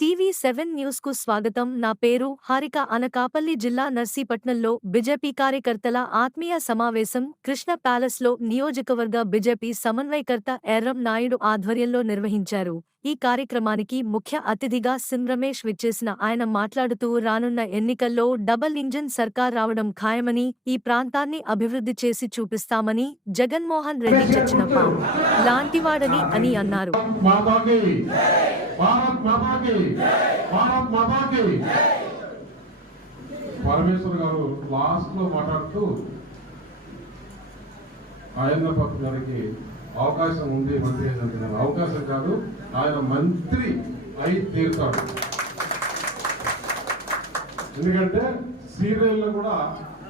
TV7 news కు స్వాగతం. నా పేరు హారిక. అనకాపల్లి జిల్లా నర్సీపట్నంలో బీజేపీ కార్యకర్తల ఆత్మీయ సమావేశం కృష్ణ ప్యాలెస్ లో నియోజకవర్గ బీజేపీ సమన్వయకర్త ఎర్రం నాయుడు ఆధ్వర్యంలో నిర్వహించారు. ఈ కార్యక్రమానికి ముఖ్య అతిథిగా సిం రమేష్ విచ్చేసిన ఆయన మాట్లాడుతూ రానున్న ఎన్నికల్లో డబుల్ ఇంజిన్ సర్కార్ రావడం ఖాయమని, ఈ ప్రాంతాన్ని అభివృద్ధి చేసి చూపిస్తామని, జగన్మోహన్ రెడ్డి చచ్చిన పాము లాంటివాడని అని అన్నారు. పరమేశ్వర్ గారు లాస్ట్ లో మాట్లాడుతూ ఆయన పక్క గారికి అవకాశం ఉంది మంత్రి అయినందుకు. అవకాశం కాదు, ఆయన మంత్రి అయి తీరుతాడు. ఎందుకంటే సీరియల్లో కూడా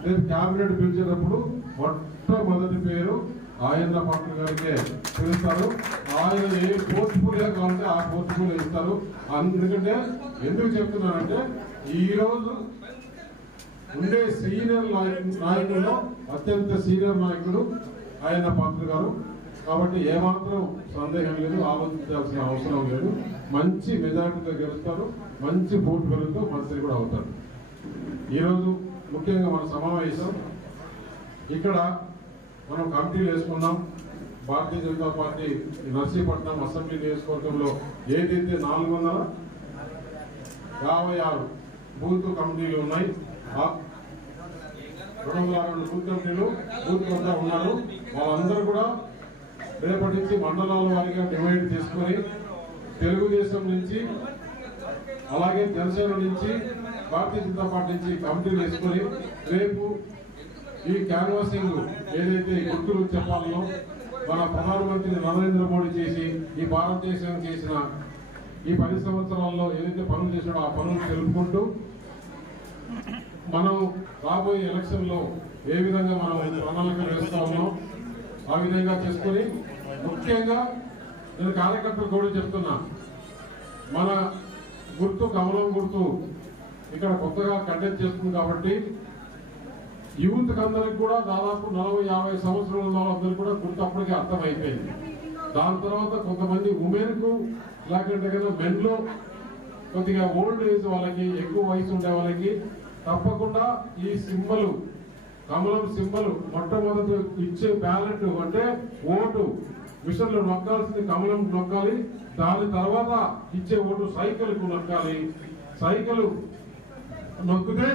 నేను క్యాబినెట్ పిలిచేటప్పుడు మొట్టమొదటి పేరు ఆయన పక్క గారికే పిలుస్తారు. ఆయన ఏ పోర్ట్ఫోలియో కావాలంటే ఆ పోర్ట్ఫోలియో ఇస్తారు. ఎందుకంటే ఎందుకు చెప్తున్నానంటే ఈరోజు ఉండే సీనియర్ నాయకుల్లో అత్యంత సీనియర్ నాయకుడు ఆయన పాత్ర గారు. కాబట్టి ఏమాత్రం సందేహం లేదు, ఆలోచించాల్సిన అవసరం లేదు. మంచి మెజారిటీతో గెలుస్తారు, మంచి పోర్ట్ఫోలియోతో మంత్రి కూడా అవుతారు. ఈరోజు ముఖ్యంగా మన సమావేశం ఇక్కడ మనం కమిటీలు వేసుకున్నాం. భారతీయ జనతా పార్టీ నర్సీపట్నం అసెంబ్లీ నియోజకవర్గంలో ఏదైతే 456 బూత్ కమిటీలు ఉన్నాయి, 262 బూత్ కమిటీలు బూత్ వద్ద ఉన్నారు. వాళ్ళందరూ కూడా రేపటి నుంచి మండలాల వారీగా డివైడ్ చేసుకొని తెలుగుదేశం నుంచి అలాగే జనసేన నుంచి భారతీయ జనతా పార్టీ నుంచి కమిటీలు వేసుకొని రేపు ఈ క్యాన్వాసింగ్ ఏదైతే గుర్తులు చెప్పాలో మన ప్రధానమంత్రి నరేంద్ర మోడీ చేసి ఈ భారతదేశం చేసిన ఈ 10 సంవత్సరాల్లో ఏదైతే పనులు చేసాడో ఆ పనులు తెలుపుకుంటూ మనం రాబోయే ఎలక్షన్లో ఏ విధంగా మనం ప్రణాళికలు వేస్తా ఉన్నాం ఆ విధంగా చేసుకొని, ముఖ్యంగా నేను కార్యకర్తలు కూడా చెప్తున్నా, మన గుర్తు కమలం గుర్తు ఇక్కడ కొత్తగా కండక్ట్ చేస్తుంది. కాబట్టి యూత్ అందరికి కూడా దాదాపు 40-50 సంవత్సరాల ఉన్న వాళ్ళందరికీ కూడా గుర్తు అప్పటికే అర్థమైపోయింది. దాని తర్వాత కొంతమంది ఉమెన్కు లేకుంటే కదా మెన్లో కొద్దిగా ఓల్డ్ ఏజ్ వాళ్ళకి, ఎక్కువ వయసు ఉండే వాళ్ళకి తప్పకుండా ఈ సింబల్ కమలం సింబల్ మొట్టమొదటి ఇచ్చే బ్యాలెట్ అంటే ఓటు మిషన్లు నొక్కాల్సింది కమలం నొక్కాలి. దాని తర్వాత ఇచ్చే ఓటు సైకిల్కు నొక్కాలి. సైకిల్ నొక్కితే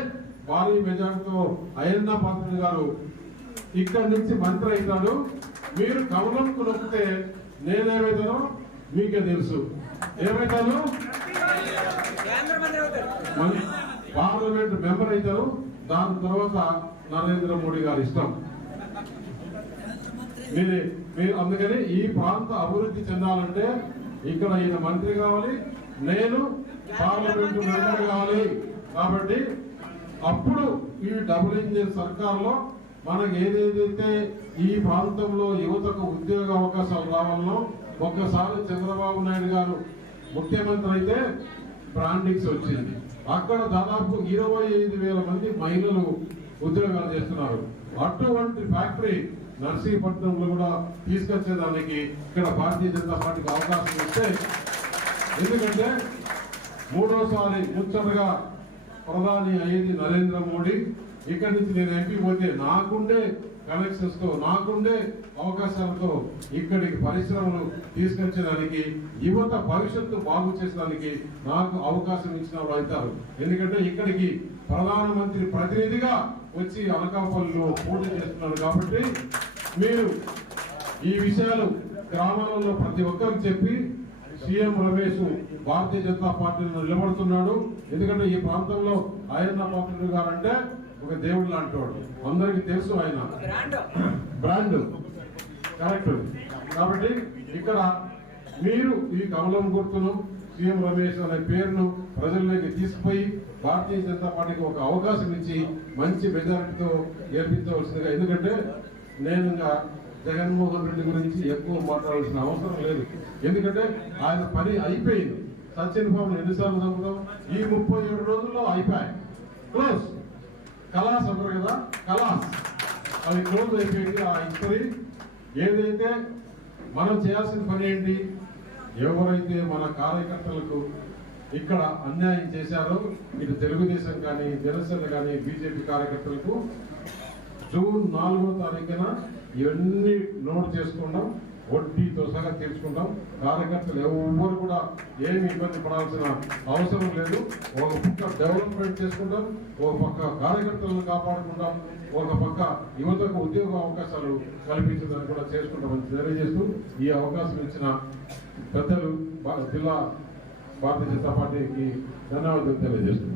భారీ మెజార్టీతో అయ్యన్న పాత్రుడు గారు ఇక్కడి నుంచి మంత్రి అవుతాడు. మీరు కమలంకు నొక్కితే నేనేమైతానో మీకే తెలుసు. ఏమైతాను? పార్లమెంట్ మెంబర్ అవుతారు. దాని తర్వాత నరేంద్ర మోడీ గారు ఇష్టం. మీరు అందుకని ఈ ప్రాంత అభివృద్ధి చెందాలంటే ఇక్కడ ఈయన మంత్రి కావాలి, నేను పార్లమెంట్ మెంబర్ కావాలి. కాబట్టి అప్పుడు ఈ డబుల్ ఇంజిన్ సర్కార్లో మనకు ఏదైతే ఈ ప్రాంతంలో యువతకు ఉద్యోగ అవకాశాలు రావాలనో, ఒక్కసారి చంద్రబాబు నాయుడు గారు ముఖ్యమంత్రి అయితే బ్రాండింగ్స్ వచ్చింది. అక్కడ దాదాపు 25,000 మంది మహిళలు ఉద్యోగాలు చేస్తున్నారు. అటువంటి ఫ్యాక్టరీ నర్సీపట్నంలో కూడా తీసుకొచ్చేదానికి ఇక్కడ భారతీయ జనతా పార్టీకి అవకాశం ఇస్తే, ఎందుకంటే 3వ సారి ముచ్చటగా ప్రధాని అయ్యేది నరేంద్ర మోడీ. ఇక్కడి నుంచి నేను ఎంపీ పోతే నాకుండే కనెక్షన్స్ తో, నాకుండే అవకాశాలతో ఇక్కడికి పరిశ్రమలు తీసుకొచ్చేదానికి, యువత భవిష్యత్తు బాగు చేసేదానికి నాకు అవకాశం ఇచ్చిన వాళ్ళు అవుతారు. ఎందుకంటే ఇక్కడికి ప్రధానమంత్రి ప్రతినిధిగా వచ్చి అనకాపల్లిలో పోటీ చేస్తున్నారు. కాబట్టి మీరు ఈ విషయాలు గ్రామాలలో ప్రతి ఒక్కరికి చెప్పి సీఎం రమేష్ భారతీయ జనతా పార్టీలో నిలబడుతున్నాడు. ఎందుకంటే ఈ ప్రాంతంలో అయ్యన్న పాత్రుడు గారు అంటే ఒక దేవుడు లాంటి వాడు, అందరికీ తెలుసు. ఆయన బ్రాండ్ కరెక్ట్. కాబట్టి ఇక్కడ మీరు ఈ కమలం గుర్తును, సీఎం రమేష్ అనే పేరును ప్రజల్లోకి తీసుకుపోయి భారతీయ జనతా పార్టీకి ఒక అవకాశం ఇచ్చి మంచి మెజారిటీతో గెలిపించవలసిందిగా. ఎందుకంటే నేను జగన్మోహన్ రెడ్డి గురించి ఎక్కువ మాట్లాడాల్సిన అవసరం లేదు. ఎందుకంటే ఆయన పని అయిపోయింది. సచిన్ బాబుని ఎన్నిసార్లు చంపుతాం? ఈ 37 రోజుల్లో అయిపోయాయి. క్లోజ్. కలాస్ అంటారు కదా, కలాస్. అది క్లోజ్ అయిపోయింది. ఆ హిస్టరీ ఏదైతే మనం చేయాల్సిన పని ఏంటి, ఎవరైతే మన కార్యకర్తలకు ఇక్కడ అన్యాయం చేశారో, ఇటు తెలుగుదేశం కానీ జనసేన కానీ బీజేపీ కార్యకర్తలకు జూన్ 4వ తారీఖున ఇవన్నీ నోట్ చేసుకుంటాం, వడ్డీతో సహా తీర్చుకుంటాం. కార్యకర్తలు ఎవరు కూడా ఏమి ఇబ్బంది పడాల్సిన అవసరం లేదు. ఒక పక్క డెవలప్మెంట్ చేసుకుంటాం, ఒక పక్క కార్యకర్తలను కాపాడుకుంటాం, ఒక పక్క యువతకు ఉద్యోగ అవకాశాలు కల్పించడానికి కూడా చేసుకుంటామని తెలియజేస్తూ ఈ అవకాశం ఇచ్చిన పెద్దలు జిల్లా భారతీయ జనతా పార్టీకి ధన్యవాదాలు తెలియజేస్తున్నాం.